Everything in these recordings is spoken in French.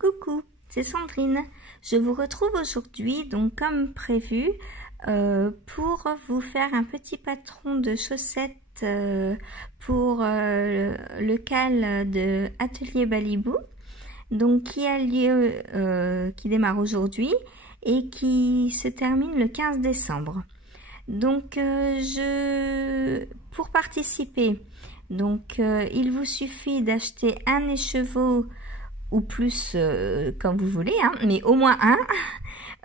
Coucou, c'est Sandrine. Je vous retrouve aujourd'hui, donc comme prévu, pour vous faire un petit patron de chaussettes pour le cal de Atelier Balibou, donc qui a lieu, qui démarre aujourd'hui et qui se termine le 15 décembre. Donc pour participer, donc il vous suffit d'acheter un écheveau ou plus comme vous voulez, hein, mais au moins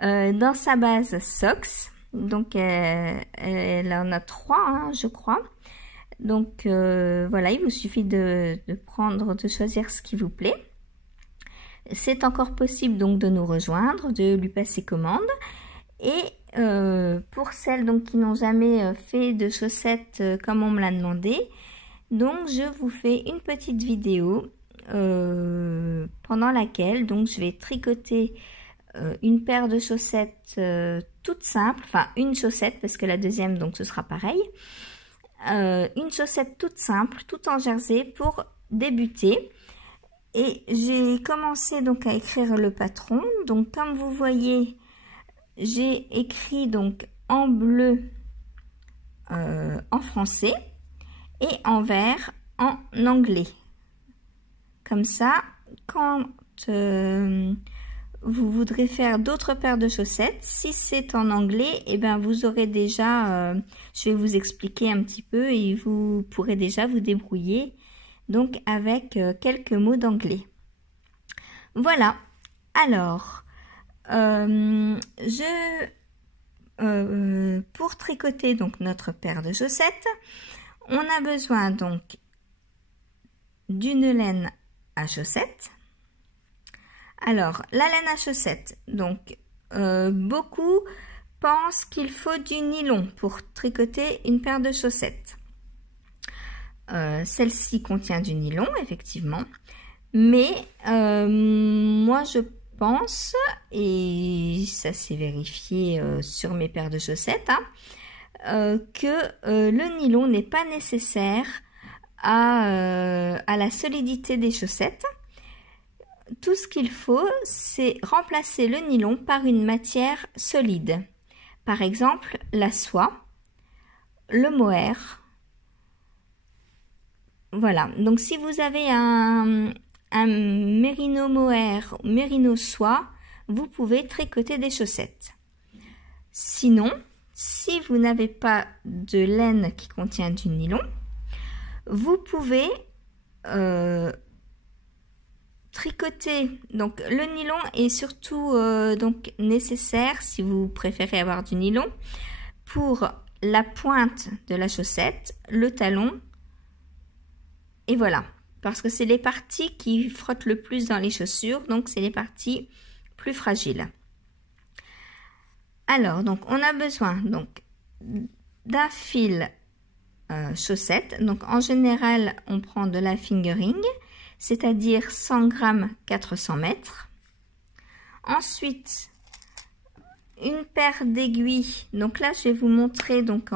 un dans sa base Socks. Donc elle en a 3, hein, je crois. Donc voilà, il vous suffit de choisir ce qui vous plaît. C'est encore possible donc de nous rejoindre, de lui passer commande. Et pour celles donc qui n'ont jamais fait de chaussettes comme on me l'a demandé, donc je vous fais une petite vidéo pendant laquelle donc je vais tricoter une paire de chaussettes toute simple, enfin une chaussette parce que la deuxième donc ce sera pareil, une chaussette toute simple, tout en jersey pour débuter. Et j'ai commencé donc à écrire le patron. Donc comme vous voyez, j'ai écrit donc en bleu en français et en vert en anglais. Comme ça, quand vous voudrez faire d'autres paires de chaussettes, si c'est en anglais, et ben vous aurez déjà, je vais vous expliquer un petit peu et vous pourrez déjà vous débrouiller donc avec quelques mots d'anglais. Voilà. Alors, pour tricoter donc notre paire de chaussettes, on a besoin donc d'une laine à chaussettes. Alors, la laine à chaussettes, donc beaucoup pensent qu'il faut du nylon pour tricoter une paire de chaussettes. Celle-ci contient du nylon, effectivement, mais moi je pense, et ça s'est vérifié sur mes paires de chaussettes, hein, que le nylon n'est pas nécessaire à la solidité des chaussettes. Tout ce qu'il faut, c'est remplacer le nylon par une matière solide. Par exemple, la soie, le mohair. Voilà, donc si vous avez un mérino mohair, mérino soie, vous pouvez tricoter des chaussettes. Sinon, si vous n'avez pas de laine qui contient du nylon, vous pouvez tricoter. Donc le nylon est surtout donc nécessaire si vous préférez avoir du nylon pour la pointe de la chaussette, le talon. Et voilà, parce que c'est les parties qui frottent le plus dans les chaussures, donc c'est les parties plus fragiles. Alors, donc on a besoin donc d'un fil chaussette. Donc en général, on prend de la fingering, c'est-à-dire 100 grammes 400 mètres. Ensuite, une paire d'aiguilles. Donc là, je vais vous montrer donc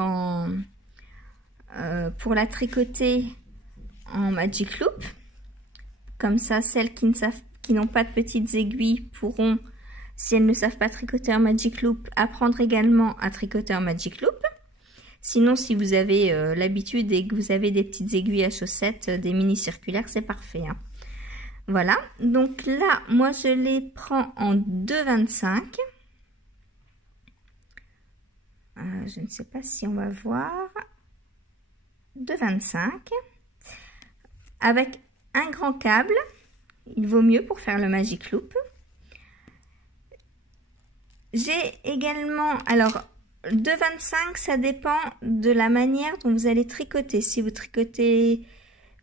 pour la tricoter en Magic Loop. Comme ça, celles qui n'ont pas de petites aiguilles pourront, si elles ne savent pas tricoter en Magic Loop, apprendre également à tricoter en Magic Loop. Sinon, si vous avez l'habitude et que vous avez des petites aiguilles à chaussettes, des mini circulaires, c'est parfait, hein. Voilà, donc là, moi je les prends en 2,25. Je ne sais pas si on va voir. 2,25. Avec un grand câble, il vaut mieux pour faire le Magic Loop. J'ai également, alors 2,25, ça dépend de la manière dont vous allez tricoter. Si vous tricotez,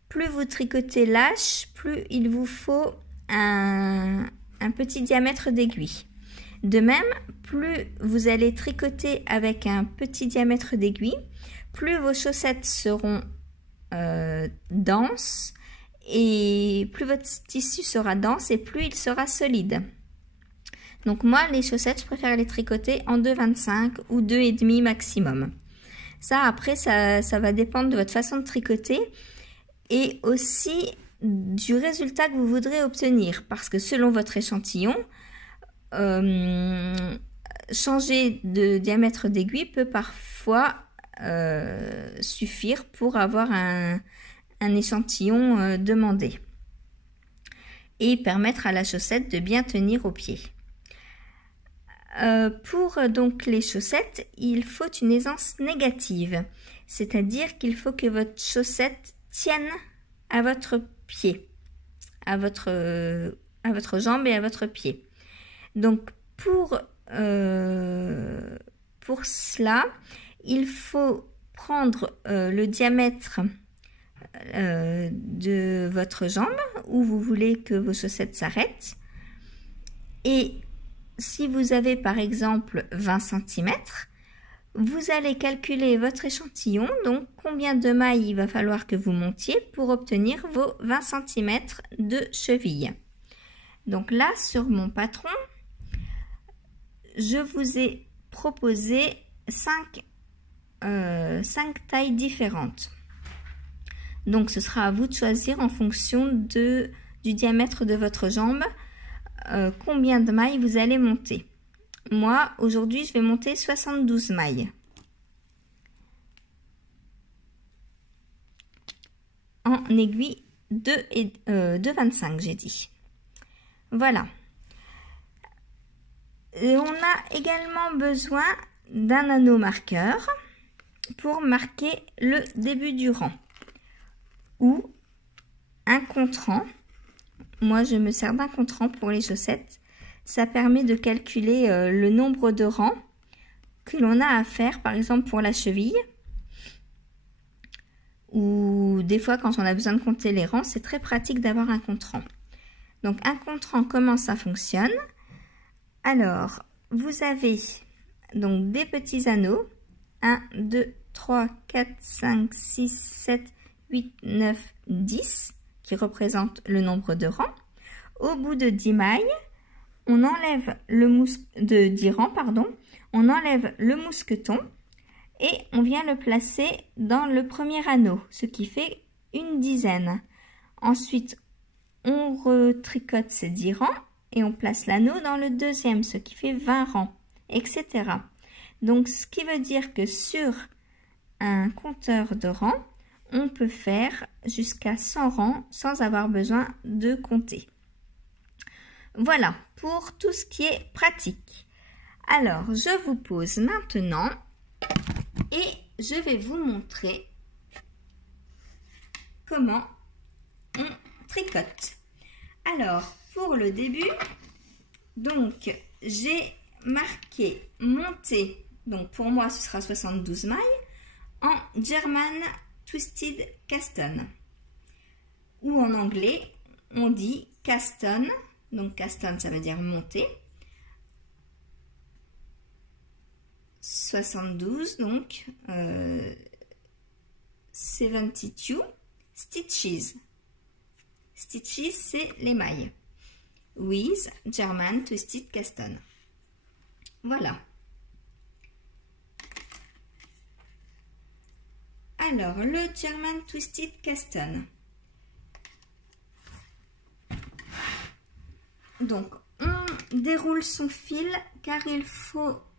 plus vous tricotez lâche, plus il vous faut un petit diamètre d'aiguille. De même, plus vous allez tricoter avec un petit diamètre d'aiguille, plus vos chaussettes seront dense, et plus votre tissu sera dense et plus il sera solide. Donc moi les chaussettes je préfère les tricoter en 2,25 ou 2,5 maximum. Ça après ça va dépendre de votre façon de tricoter et aussi du résultat que vous voudrez obtenir. Parce que selon votre échantillon, changer de diamètre d'aiguille peut parfois suffire pour avoir un échantillon demandé et permettre à la chaussette de bien tenir au pied. Pour donc les chaussettes, il faut une aisance négative, c'est-à-dire qu'il faut que votre chaussette tienne à votre pied, à votre jambe et à votre pied. Donc pour cela, il faut prendre le diamètre de votre jambe où vous voulez que vos chaussettes s'arrêtent, et si vous avez par exemple 20 cm, vous allez calculer votre échantillon, donc combien de mailles il va falloir que vous montiez pour obtenir vos 20 cm de cheville. Donc là, sur mon patron, je vous ai proposé 5 tailles différentes. Donc ce sera à vous de choisir en fonction du diamètre de votre jambe combien de mailles vous allez monter. Moi, aujourd'hui, je vais monter 72 mailles. En aiguille de 25, j'ai dit. Voilà. Et on a également besoin d'un anneau marqueur pour marquer le début du rang ou un contre-rang. Moi, je me sers d'un contre-rang pour les chaussettes. Ça permet de calculer le nombre de rangs que l'on a à faire, par exemple pour la cheville. Ou des fois, quand on a besoin de compter les rangs, c'est très pratique d'avoir un contre-rang. Donc, un contre-rang, comment ça fonctionne? Alors, vous avez donc des petits anneaux. 1, 2, 3, 4, 5, 6, 7, 8, 9, 10. Qui représente le nombre de rangs. Au bout de 10 mailles, on enlève de 10 rangs, pardon, on enlève le mousqueton et on vient le placer dans le premier anneau, ce qui fait une dizaine. Ensuite, on retricote ces 10 rangs et on place l'anneau dans le deuxième, ce qui fait 20 rangs, etc. Donc, ce qui veut dire que sur un compteur de rangs, on peut faire jusqu'à 100 rangs sans avoir besoin de compter. Voilà pour tout ce qui est pratique. Alors, je vous pose maintenant et je vais vous montrer comment on tricote. Alors, pour le début, donc j'ai marqué monter, donc pour moi ce sera 72 mailles, en German Twisted Caston, ou en anglais on dit caston, donc caston ça veut dire monter, 72 donc 72 stitches, stitches c'est les mailles, with German Twisted Caston. Voilà. Alors, le German Twisted Caston. Donc, on déroule son fil car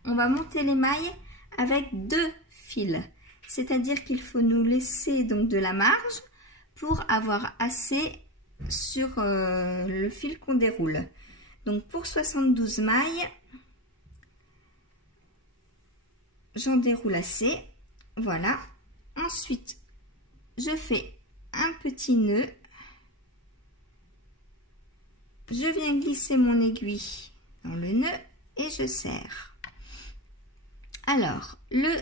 on va monter les mailles avec 2 fils. C'est-à-dire qu'il faut nous laisser donc de la marge pour avoir assez sur le fil qu'on déroule. Donc, pour 72 mailles, j'en déroule assez. Voilà. Ensuite, je fais un petit nœud. Je viens glisser mon aiguille dans le nœud et je serre. Alors, le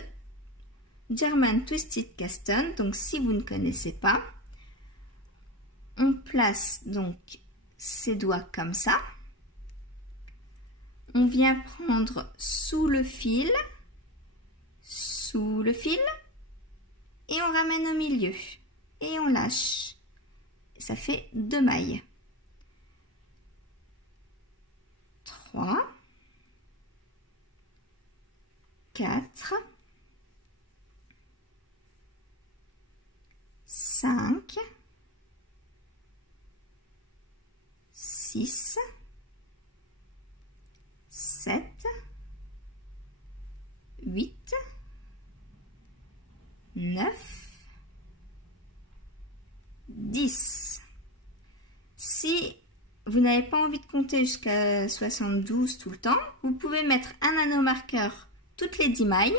German Twisted Caston, donc si vous ne connaissez pas, on place donc ses doigts comme ça. On vient prendre sous le fil, et on ramène au milieu et on lâche. Ça fait 2 mailles. 3, 4, 5, 6, 7, 8, 9, 10. Si vous n'avez pas envie de compter jusqu'à 72 tout le temps, vous pouvez mettre un nanomarqueur toutes les 10 mailles,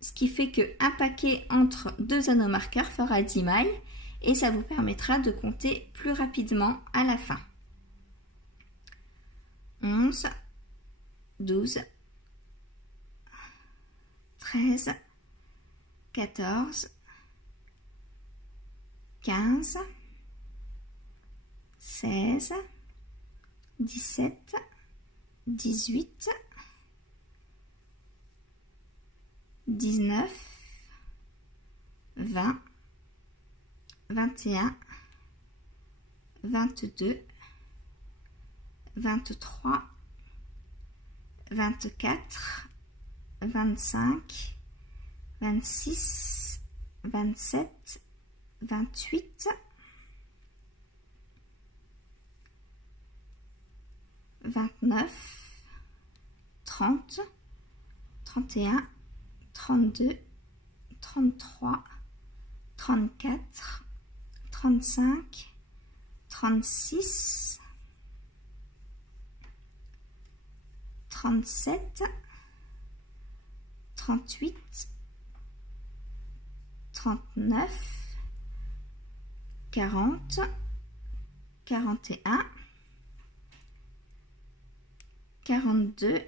ce qui fait qu'un paquet entre deux nanomarqueurs fera 10 mailles et ça vous permettra de compter plus rapidement à la fin. 11, 12, 13, 14, 15, 16, 17, 18, 19, 20, 21, 22, 23, 24, 25, 26, 27, 28, 29, 30, 31, 32, 33, 34, 35, 36, 37, 38, 39, 40, 41, 42,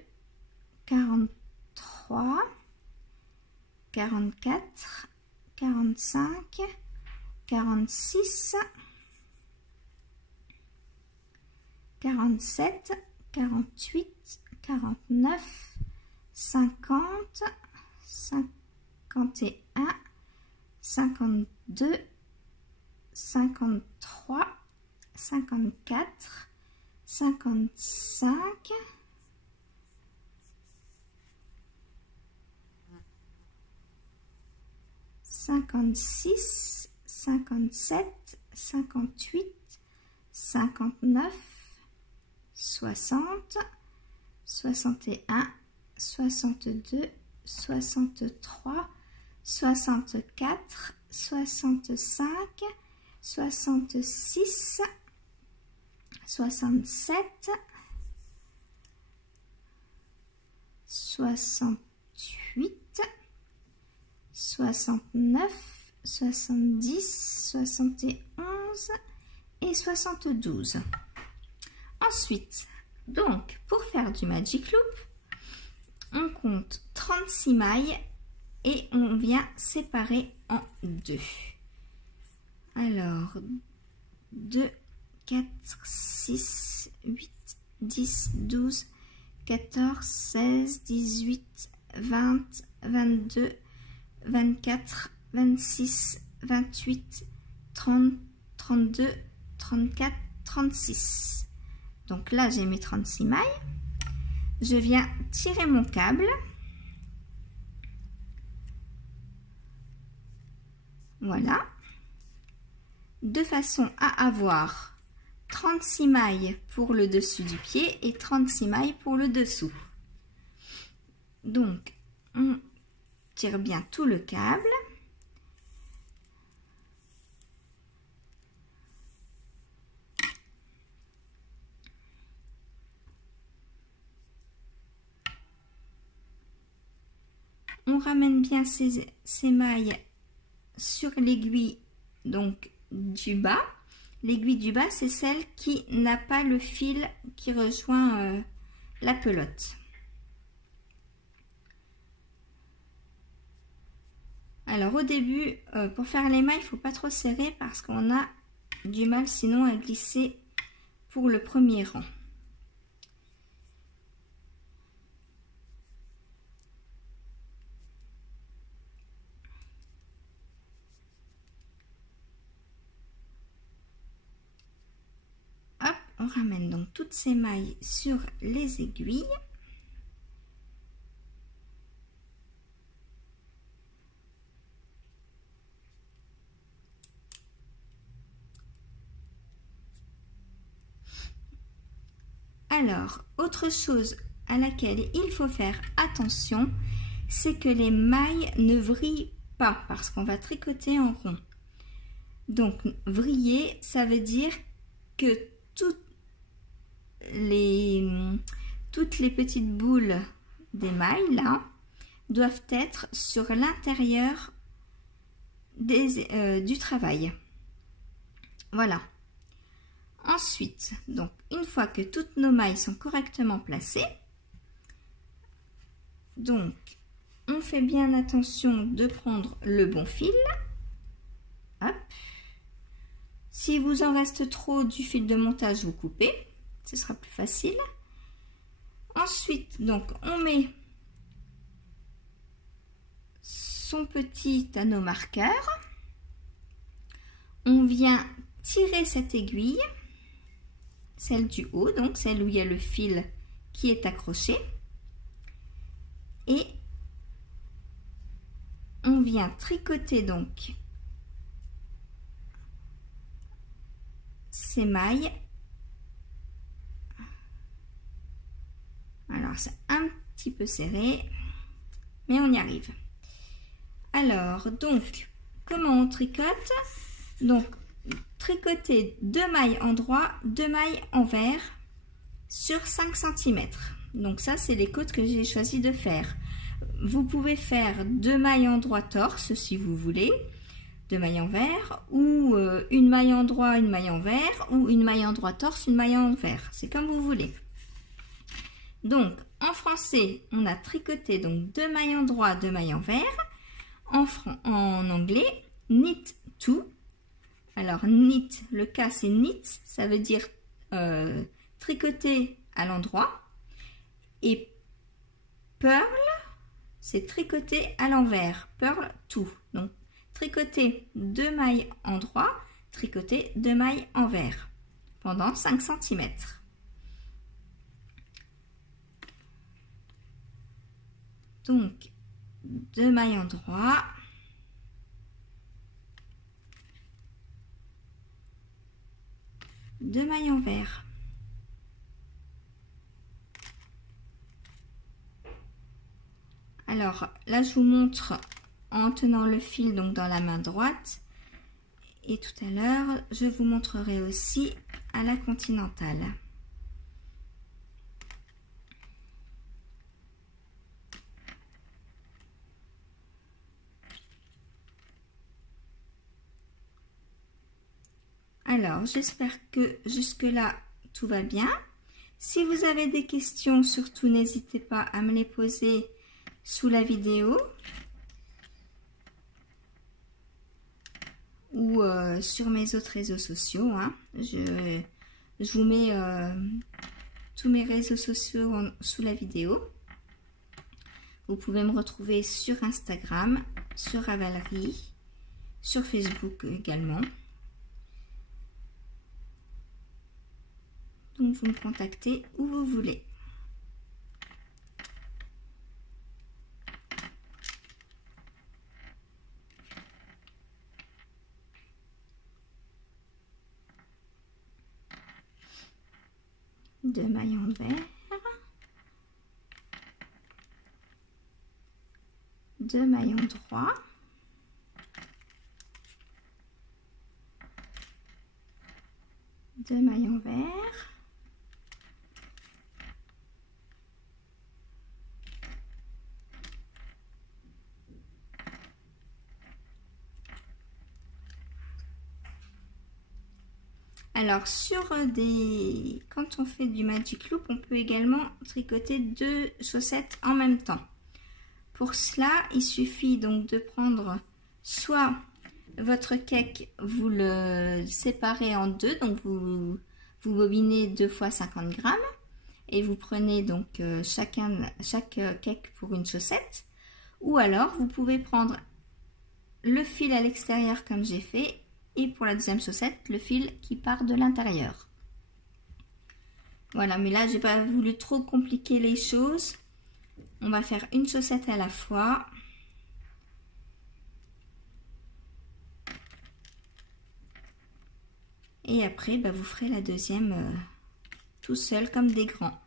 43, 44, 45, 46, 47, 48, 49, 50, 51, 52, 53, 54, 55, 56, 57, 58, 59, 60, 61, 62, 63, 64, 65, 66, 67, 68, 69, 70, 71 et 72. Ensuite, donc, pour faire du Magic Loop, on compte 36 mailles et on vient séparer en deux. Alors, 2, 4, 6, 8, 10, 12, 14, 16, 18, 20, 22, 24, 26, 28, 30, 32, 34, 36. Donc là, j'ai mes 36 mailles. Je viens tirer mon câble. Voilà. De façon à avoir 36 mailles pour le dessus du pied et 36 mailles pour le dessous. Donc, on tire bien tout le câble. On ramène bien ces mailles sur l'aiguille donc du bas. L'aiguille du bas, c'est celle qui n'a pas le fil qui rejoint la pelote. Alors au début, pour faire les mailles, il ne faut pas trop serrer parce qu'on a du mal sinon à glisser pour le premier rang. Hop, on ramène donc toutes ces mailles sur les aiguilles. Alors, autre chose à laquelle il faut faire attention, c'est que les mailles ne vrillent pas parce qu'on va tricoter en rond. Donc, vriller, ça veut dire que toutes les petites boules des mailles, là, doivent être sur l'intérieur du travail. Voilà. Ensuite, donc, une fois que toutes nos mailles sont correctement placées, donc, on fait bien attention de prendre le bon fil. Hop. Si vous en reste trop du fil de montage, vous coupez. Ce sera plus facile. Ensuite, donc, on met son petit anneau marqueur. On vient tirer cette aiguille, celle du haut, donc celle où il y a le fil qui est accroché. Et on vient tricoter donc ces mailles. Alors c'est un petit peu serré, mais on y arrive. Alors donc, comment on tricote? Donc, tricoter 2 mailles en droit, 2 mailles envers sur 5 cm. Donc ça, c'est les côtes que j'ai choisi de faire. Vous pouvez faire 2 mailles en droit torse si vous voulez, 2 mailles envers, ou une maille en droit, une maille envers, ou une maille en droit torse, une maille envers. C'est comme vous voulez. Donc, en français, on a tricoté donc 2 mailles en droit, 2 mailles envers. En anglais, knit two. Alors, knit, le K c'est knit, ça veut dire tricoter à l'endroit. Et purl, c'est tricoter à l'envers. Purl two. Donc, tricoter 2 mailles en droit, tricoter 2 mailles envers pendant 5 cm. Donc, 2 mailles en droit, 2 mailles envers. Alors là, je vous montre en tenant le fil donc dans la main droite, et tout à l'heure, je vous montrerai aussi à la continentale. Alors, j'espère que jusque-là, tout va bien. Si vous avez des questions, surtout n'hésitez pas à me les poser sous la vidéo ou sur mes autres réseaux sociaux. Hein. Je vous mets tous mes réseaux sociaux sous la vidéo. Vous pouvez me retrouver sur Instagram, sur Ravelry, sur Facebook également. Donc, vous me contactez où vous voulez. Deux mailles envers. 2 mailles en droit. Deux mailles envers. Alors quand on fait du magic loop, on peut également tricoter 2 chaussettes en même temps. Pour cela, il suffit donc de prendre soit votre cake, vous le séparez en deux, donc vous bobinez 2 fois 50 grammes et vous prenez donc chaque cake pour une chaussette. Ou alors, vous pouvez prendre le fil à l'extérieur comme j'ai fait, et pour la deuxième chaussette, le fil qui part de l'intérieur. Voilà, mais là, j'ai pas voulu trop compliquer les choses. On va faire une chaussette à la fois. Et après, vous ferez la deuxième tout seul comme des grands.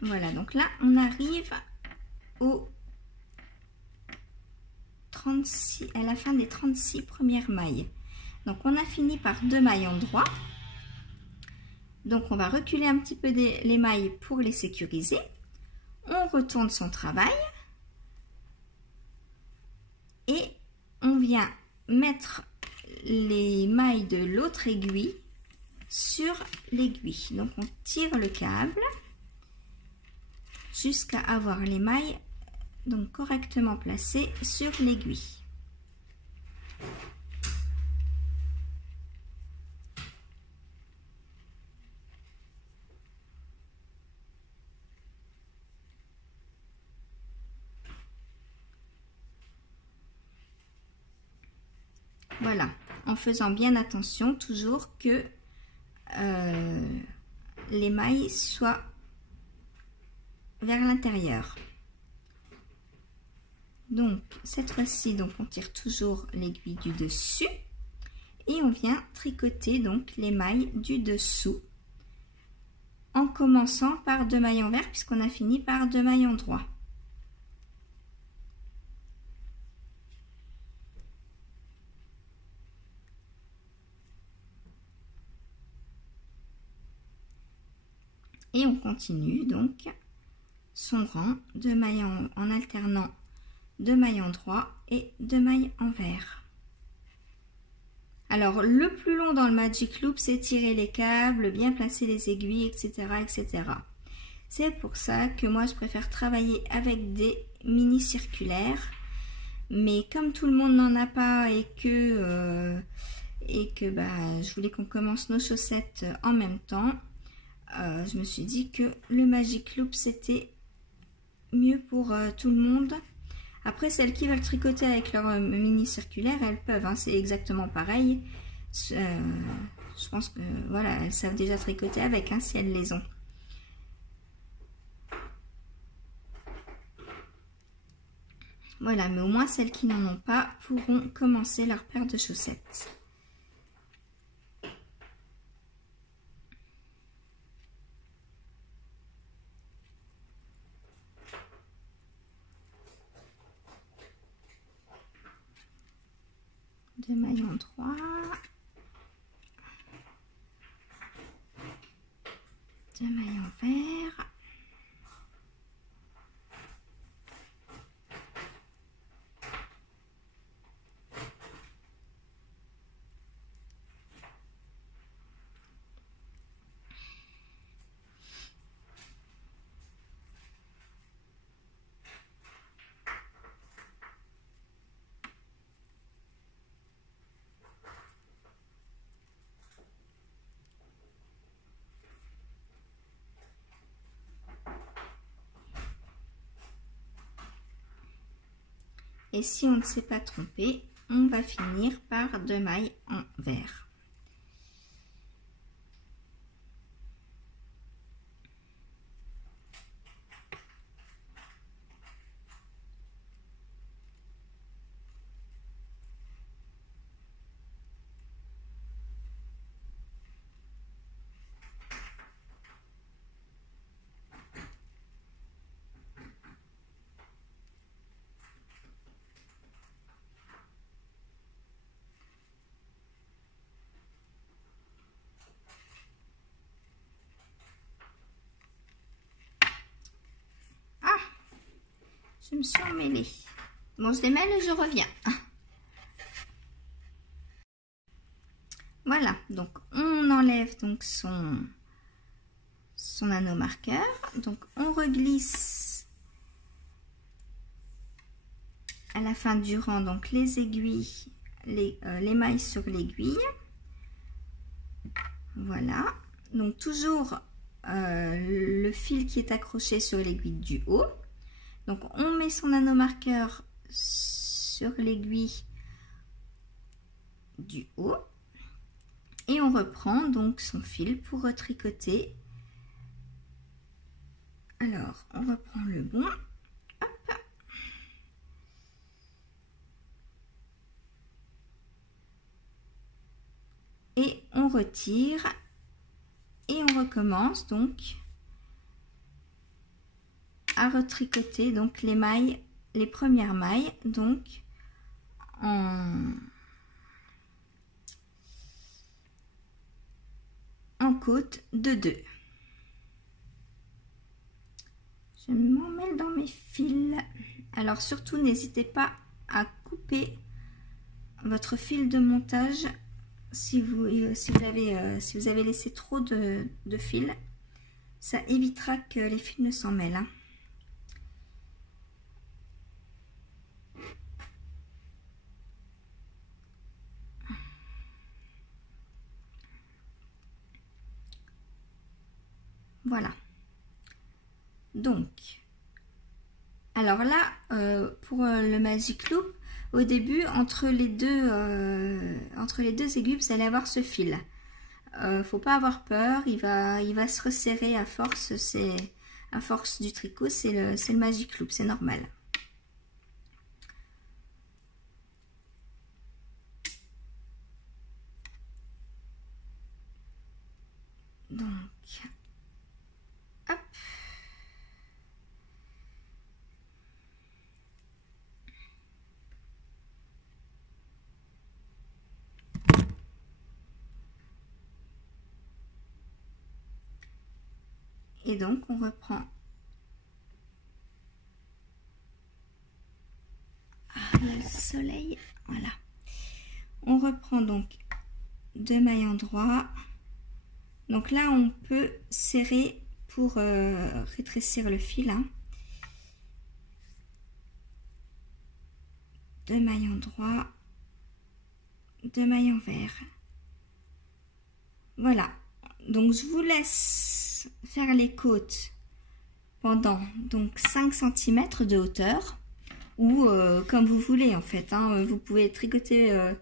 Voilà, donc là, on arrive au 36, à la fin des 36 premières mailles. Donc, on a fini par 2 mailles en droit. Donc, on va reculer un petit peu les mailles pour les sécuriser. On retourne son travail. Et on vient mettre les mailles de l'autre aiguille sur l'aiguille. Donc, on tire le câble jusqu'à avoir les mailles donc correctement placées sur l'aiguille. Voilà, en faisant bien attention toujours que les mailles soient vers l'intérieur. Donc cette fois-ci, donc on tire toujours l'aiguille du dessus et on vient tricoter donc les mailles du dessous en commençant par 2 mailles envers puisqu'on a fini par 2 mailles en droit. Et on continue donc son rang, 2 mailles en alternant 2 mailles en droit et 2 mailles envers. Alors le plus long dans le Magic Loop, c'est tirer les câbles, bien placer les aiguilles, etc. etc. C'est pour ça que moi je préfère travailler avec des mini circulaires. Mais comme tout le monde n'en a pas et que je voulais qu'on commence nos chaussettes en même temps, je me suis dit que le Magic Loop c'était mieux pour tout le monde. Après, celles qui veulent tricoter avec leur mini circulaire, elles peuvent, hein, c'est exactement pareil. Je pense que voilà, elles savent déjà tricoter avec, hein, si elles les ont. Voilà, mais au moins celles qui n'en ont pas pourront commencer leur paire de chaussettes. Deux mailles en droit, deux mailles envers, et si on ne s'est pas trompé, on va finir par deux mailles en vert. Je me suis emmêlée. Bon, je démêle et je reviens. Voilà, donc on enlève donc son anneau marqueur. Donc on reglisse à la fin du rang donc les aiguilles, les mailles sur l'aiguille. Voilà, donc toujours le fil qui est accroché sur l'aiguille du haut. Donc on met son anneau marqueur sur l'aiguille du haut et on reprend donc son fil pour retricoter. Alors on reprend le bon. Hop. Et on retire et on recommence donc à retricoter donc les mailles, les premières mailles donc en côte de 2. Je m'en mêle dans mes fils. Alors surtout n'hésitez pas à couper votre fil de montage si vous avez laissé trop de fil. Ça évitera que les fils ne s'en mêlent. Voilà. Donc, alors là, pour le Magic Loop, au début, entre les deux aiguilles, vous allez avoir ce fil. Faut pas avoir peur, il va se resserrer à force. C'est à force du tricot, c'est le Magic Loop, c'est normal. Donc, hop. Et donc, on reprend. Ah, il y a le soleil. Voilà. On reprend donc 2 mailles en droit. Donc là, on peut serrer pour rétrécir le fil. 2 mailles en droit, 2 mailles en vert. Voilà. Donc je vous laisse faire les côtes pendant donc 5 cm de hauteur ou comme vous voulez en fait. Vous pouvez tricoter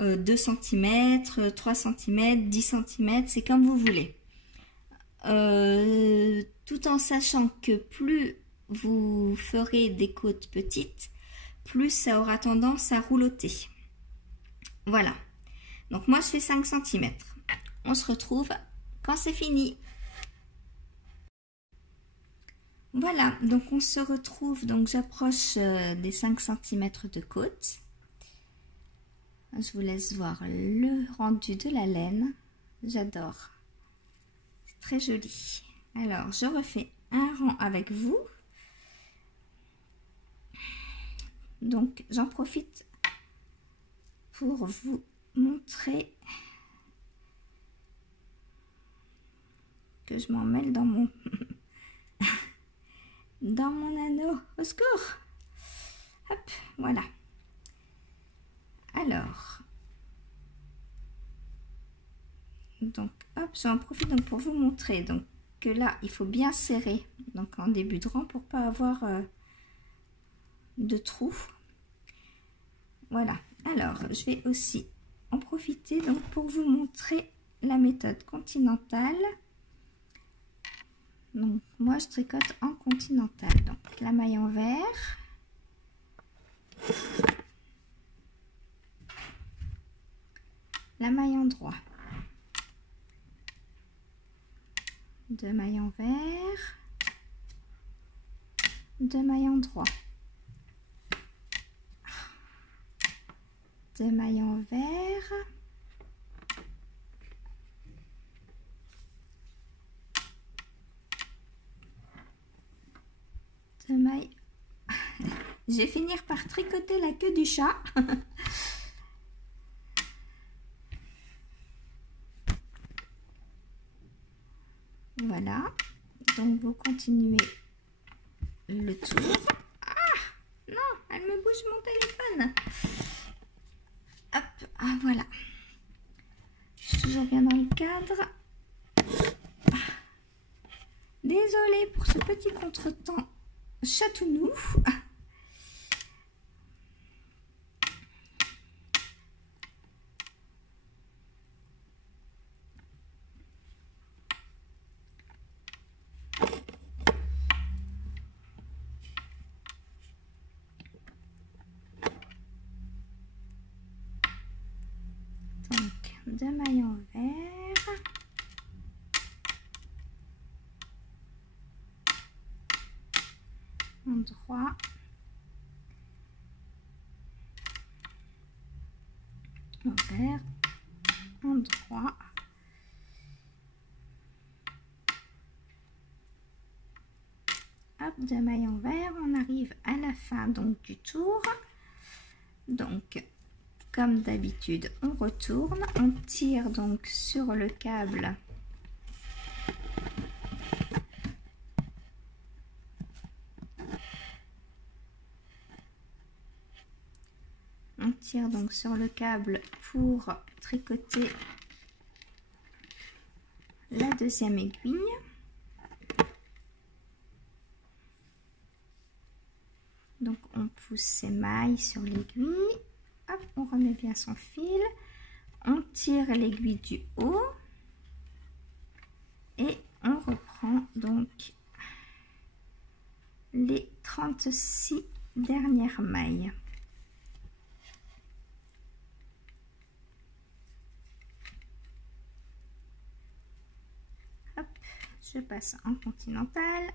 2 cm, 3 cm, 10 cm, c'est comme vous voulez. Tout en sachant que plus vous ferez des côtes petites, plus ça aura tendance à roulotter. Voilà. Donc moi je fais 5 cm. On se retrouve quand c'est fini. Voilà, donc on se retrouve, donc j'approche des 5 cm de côte. Je vous laisse voir le rendu de la laine. J'adore. C'est très joli. Alors, je refais un rang avec vous. Donc, j'en profite pour vous montrer que je m'en mêle dans mon dans mon anneau. Au secours! Hop, voilà. Alors, donc hop, j'en profite donc pour vous montrer donc que là il faut bien serrer donc en début de rang pour pas avoir de trous. Voilà. Alors, je vais aussi en profiter donc pour vous montrer la méthode continentale. Donc moi je tricote en continentale. Donc la maille en vert. La maille en droit. 2 mailles en vert. 2 mailles en droit. 2 mailles en vert. Deux mailles. Je vais finir par tricoter la queue du chat. Voilà. Donc vous continuez le tour. Ah non, elle me bouge mon téléphone. Hop, ah voilà. Je toujours bien dans le cadre. Désolée pour ce petit contretemps chatounou. Donc, 2 mailles en vert. En droit. En vert. En droit. Hop, 2 mailles en vert. On arrive à la fin donc du tour. Donc, comme d'habitude, on retourne, on tire donc sur le câble. On tire donc sur le câble pour tricoter la deuxième aiguille. Donc on pousse ses mailles sur l'aiguille. Hop, on remet bien son fil. On tire l'aiguille du haut. Et on reprend donc les 36 dernières mailles. Hop, je passe en continental.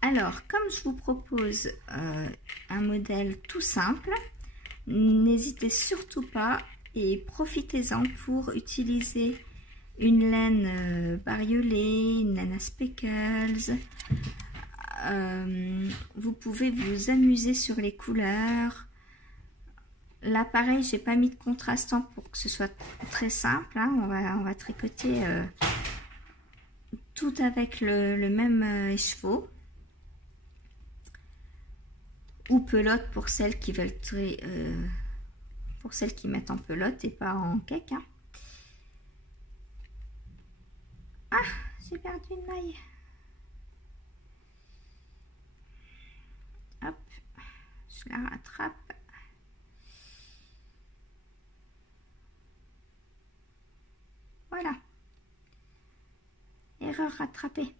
Alors, comme je vous propose un modèle tout simple, n'hésitez surtout pas et profitez-en pour utiliser une laine bariolée, une laine à speckles. Vous pouvez vous amuser sur les couleurs. Là, pareil, j'ai pas mis de contrastant pour que ce soit très simple. Hein. On va tricoter tout avec le même écheveau. Ou pelote pour celles qui veulent pour celles qui mettent en pelote et pas en cake. Hein. Ah, j'ai perdu une maille. Hop, je la rattrape. Voilà. Erreur rattrapée.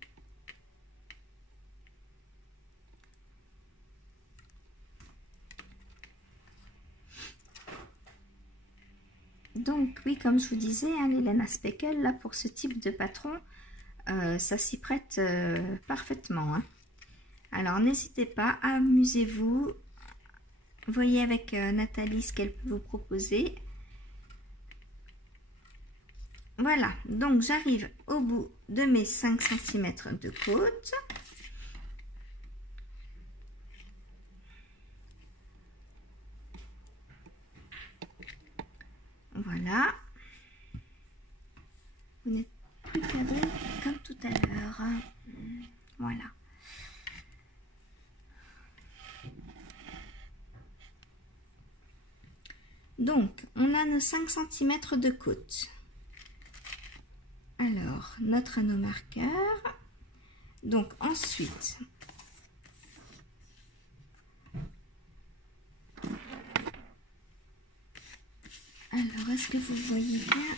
Donc oui, comme je vous disais, hein, les laines à speckle, là pour ce type de patron, ça s'y prête parfaitement. Hein. Alors n'hésitez pas, amusez-vous, voyez avec Nathalie ce qu'elle peut vous proposer. Voilà, donc j'arrive au bout de mes 5 cm de côte. Voilà. Vous n'êtes plus cadré comme tout à l'heure. Voilà. Donc, on a nos 5 cm de côte. Alors, notre anneau marqueur. Donc, ensuite, alors, est-ce que vous voyez bien?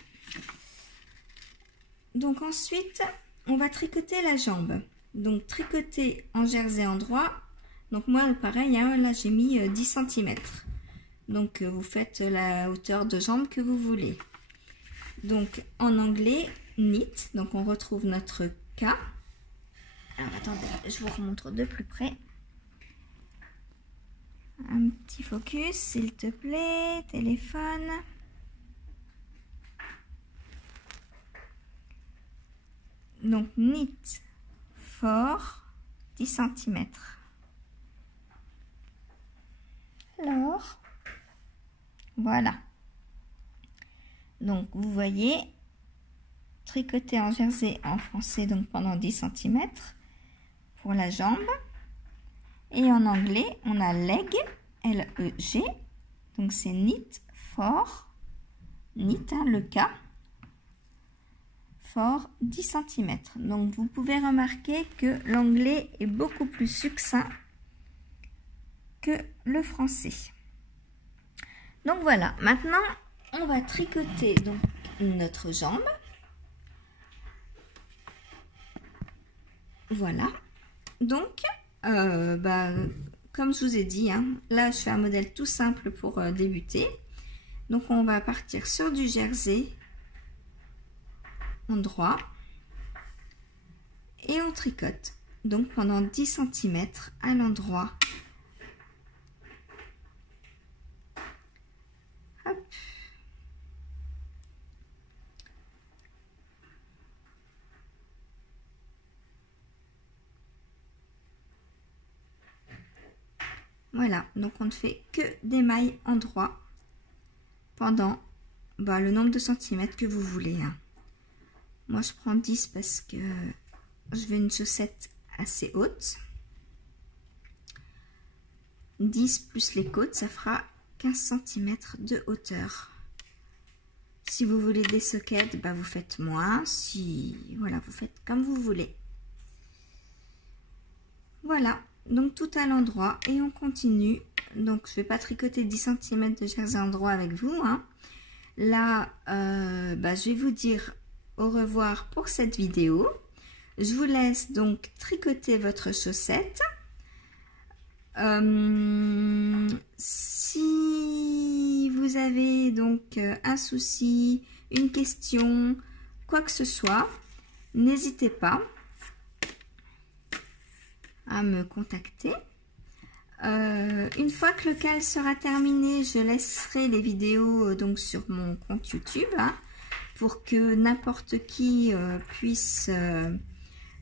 Donc, ensuite, on va tricoter la jambe. Donc, tricoter en jersey endroit. Donc, moi, pareil, hein, là, j'ai mis 10 cm. Donc, vous faites la hauteur de jambe que vous voulez. Donc, en anglais, knit. Donc, on retrouve notre K. Alors, attendez, je vous remontre de plus près. Un petit focus, s'il te plaît, téléphone. Donc, knit for 10 cm. Alors, voilà. Donc, vous voyez, tricoter en jersey en français donc pendant 10 cm pour la jambe. Et en anglais, on a leg, L-E-G, donc c'est knit for, knit, hein, le K, for 10 cm. Donc vous pouvez remarquer que l'anglais est beaucoup plus succinct que le français. Donc voilà, maintenant on va tricoter donc notre jambe. Voilà, donc comme je vous ai dit, hein, là je fais un modèle tout simple pour débuter. Donc on va partir sur du jersey endroit et on tricote donc pendant 10 cm à l'endroit. Voilà, donc on ne fait que des mailles endroit pendant le nombre de centimètres que vous voulez, hein. Moi je prends 10 parce que je veux une chaussette assez haute. 10 plus les côtes, ça fera 15 cm de hauteur. Si vous voulez des sockets, vous faites moins. Voilà, vous faites comme vous voulez. Voilà, donc tout à l'endroit et on continue. Donc je vais pas tricoter 10 cm de jersey endroit avec vous, hein. Là, je vais vous dire au revoir pour cette vidéo. Je vous laisse donc tricoter votre chaussette. Si vous avez donc un souci, une question, quoi que ce soit, n'hésitez pas à me contacter. Une fois que le cal sera terminé, je laisserai les vidéos donc sur mon compte YouTube, hein, pour que n'importe qui puisse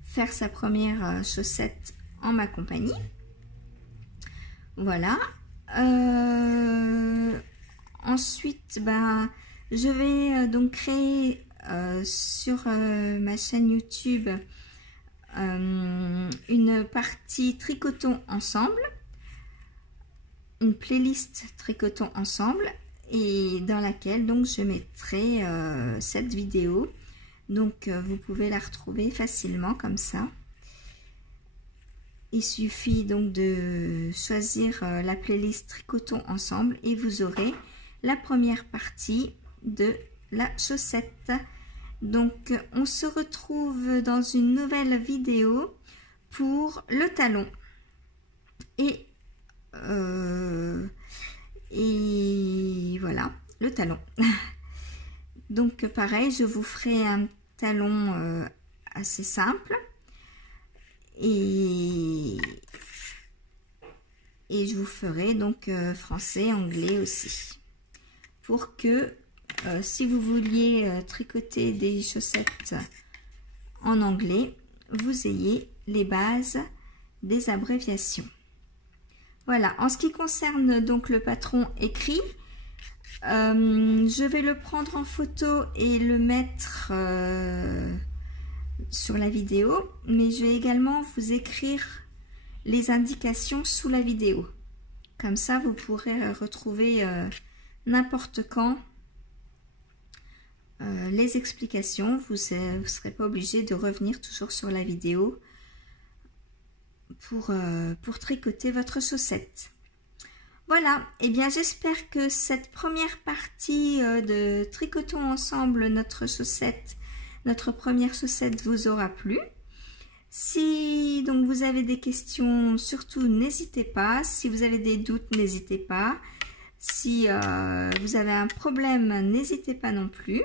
faire sa première chaussette en ma compagnie. Voilà. Ensuite, je vais donc créer sur ma chaîne YouTube une partie tricotons ensemble, une playlist tricotons ensemble, et dans laquelle donc je mettrai cette vidéo. Donc vous pouvez la retrouver facilement comme ça. Il suffit donc de choisir la playlist tricotons ensemble et vous aurez la première partie de la chaussette. Donc on se retrouve dans une nouvelle vidéo pour le talon. Et voilà, le talon. Donc pareil, je vous ferai un talon assez simple. Et je vous ferai donc français, anglais aussi. Pour que si vous vouliez tricoter des chaussettes en anglais, vous ayez les bases des abréviations. Voilà, en ce qui concerne donc le patron écrit, je vais le prendre en photo et le mettre sur la vidéo, mais je vais également vous écrire les indications sous la vidéo. Comme ça, vous pourrez retrouver n'importe quand les explications. Vous ne serez pas obligé de revenir toujours sur la vidéo pour tricoter votre chaussette. Voilà, et bien j'espère que cette première partie de tricotons ensemble notre première chaussette vous aura plu. Si donc vous avez des questions, surtout n'hésitez pas. Si vous avez des doutes, n'hésitez pas. Si vous avez un problème, n'hésitez pas non plus.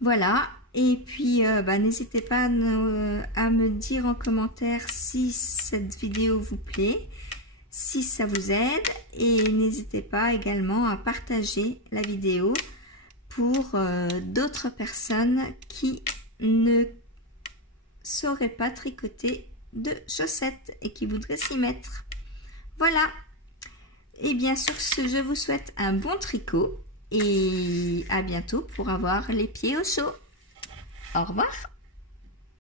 Voilà, et puis n'hésitez pas à me dire en commentaire si cette vidéo vous plaît, si ça vous aide, et n'hésitez pas également à partager la vidéo pour d'autres personnes qui ne sauraient pas tricoter de chaussettes et qui voudraient s'y mettre. Voilà. Et bien sur ce, je vous souhaite un bon tricot et à bientôt pour avoir les pieds au chaud. Au revoir.